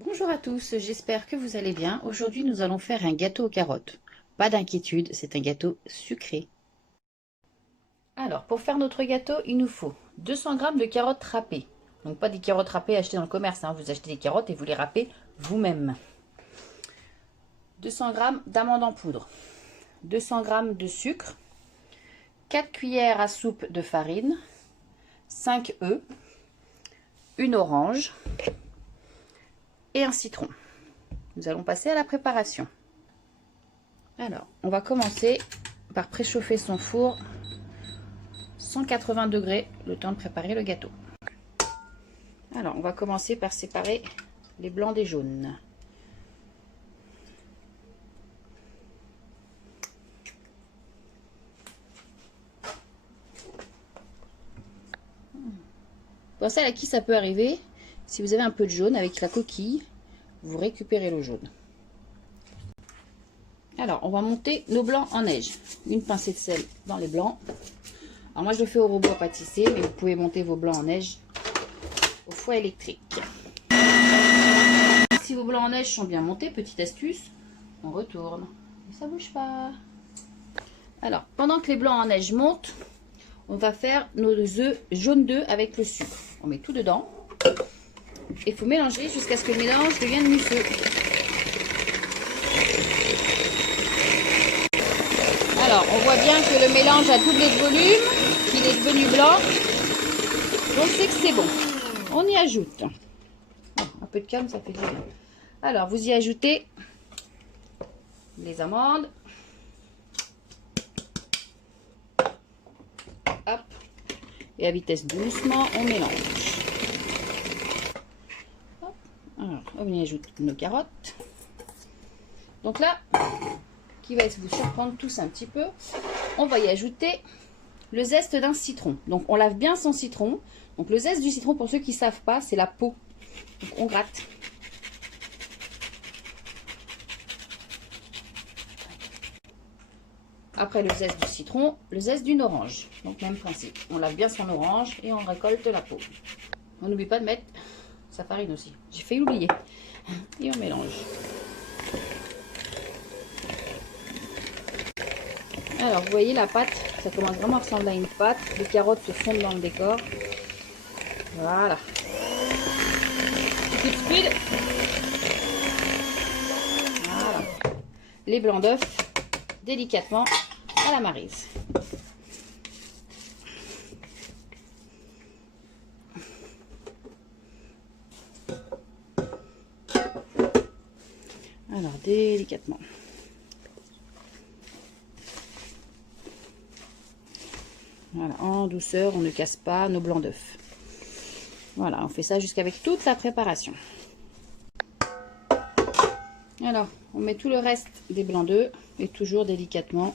Bonjour à tous, j'espère que vous allez bien. Aujourd'hui, nous allons faire un gâteau aux carottes. Pas d'inquiétude, c'est un gâteau sucré. Alors, pour faire notre gâteau, il nous faut 200 g de carottes râpées. Donc pas des carottes râpées achetées dans le commerce, hein. Vous achetez des carottes et vous les râpez vous-même. 200 g d'amandes en poudre, 200 g de sucre, 4 cuillères à soupe de farine, 5 œufs, une orange et un citron. Nous allons passer à la préparation. Alors, on va commencer par préchauffer son four 180 degrés, le temps de préparer le gâteau. Alors, on va commencer par séparer les blancs des jaunes. Pensez à qui ça peut arriver. Si vous avez un peu de jaune avec la coquille, vous récupérez le jaune. Alors, on va monter nos blancs en neige. Une pincée de sel dans les blancs. Alors moi, je le fais au robot à pâtisser, mais vous pouvez monter vos blancs en neige au fouet électrique. Si vos blancs en neige sont bien montés, petite astuce, on retourne. Et ça bouge pas. Alors, pendant que les blancs en neige montent, on va faire nos œufs jaunes d'œufs avec le sucre. On met tout dedans. Et il faut mélanger jusqu'à ce que le mélange devienne mousseux. Alors, on voit bien que le mélange a doublé de volume, qu'il est devenu blanc. Donc, c'est que c'est bon. On y ajoute. Un peu de calme, ça fait du bien. Alors, vous y ajoutez les amandes. Hop. Et à vitesse doucement, on mélange. Hop. Alors, on y ajoute nos carottes. Donc là, qui va vous surprendre tous un petit peu, on va y ajouter le zeste d'un citron. Donc, on lave bien son citron. Donc, le zeste du citron, pour ceux qui ne savent pas, c'est la peau. Donc, on gratte. Après le zeste du citron, le zeste d'une orange. Donc, même principe. On lave bien son orange et on récolte la peau. On n'oublie pas de mettre sa farine aussi. J'ai fait oublier. Et on mélange. Alors, vous voyez la pâte, ça commence vraiment à ressembler à une pâte. Les carottes se fondent dans le décor. Voilà. Petit speed. Voilà. Les blancs d'œufs, délicatement à la maryse. Alors, délicatement. Voilà, en douceur, on ne casse pas nos blancs d'œufs. Voilà, on fait ça jusqu'avec toute la préparation. Alors, on met tout le reste des blancs d'œufs et toujours délicatement,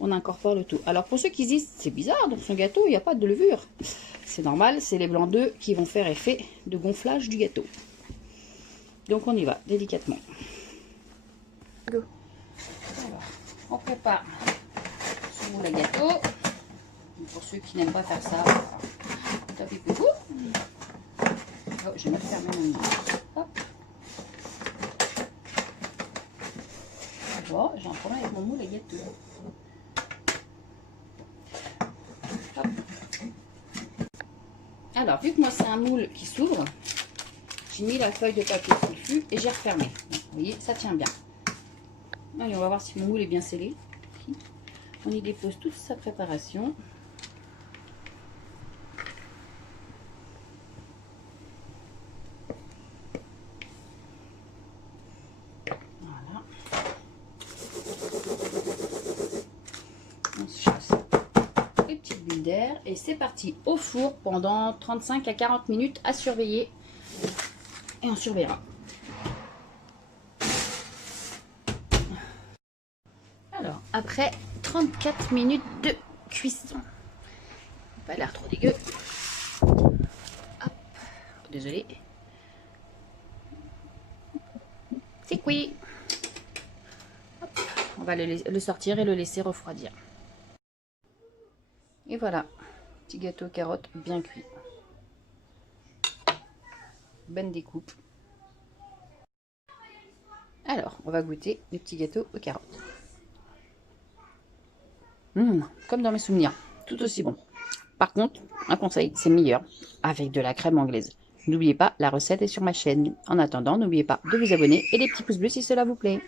on incorpore le tout. Alors, pour ceux qui disent, c'est bizarre, dans son gâteau, il n'y a pas de levure. C'est normal, c'est les blancs d'œufs qui vont faire effet de gonflage du gâteau. Donc, on y va, délicatement. Go. Alors, on prépare ce moule à gâteau. Pour ceux qui n'aiment pas faire ça, tapez beaucoup. Oh, je vais me fermer mon moule. Hop. Bon, j'ai un problème avec mon moule à gâteau. Hop. Alors, vu que moi c'est un moule qui s'ouvre, j'ai mis la feuille de papier sur le dessus et j'ai refermé. Donc, vous voyez, ça tient bien. Allez, on va voir si mon moule est bien scellé. On y dépose toute sa préparation. Voilà. On se chasse les petites bulles d'air et c'est parti au four pendant 35 à 40 minutes à surveiller et on surveillera. Alors, après 34 minutes de cuisson, pas l'air trop dégueu. Hop, désolé. C'est cuit. Hop, on va le sortir et le laisser refroidir. Et voilà, petit gâteau carotte bien cuit. Bonne découpe. Alors, on va goûter les petits gâteaux aux carottes. Comme dans mes souvenirs, tout aussi bon. Par contre, un conseil, c'est meilleur avec de la crème anglaise. N'oubliez pas, la recette est sur ma chaîne. En attendant, n'oubliez pas de vous abonner et les petits pouces bleus si cela vous plaît.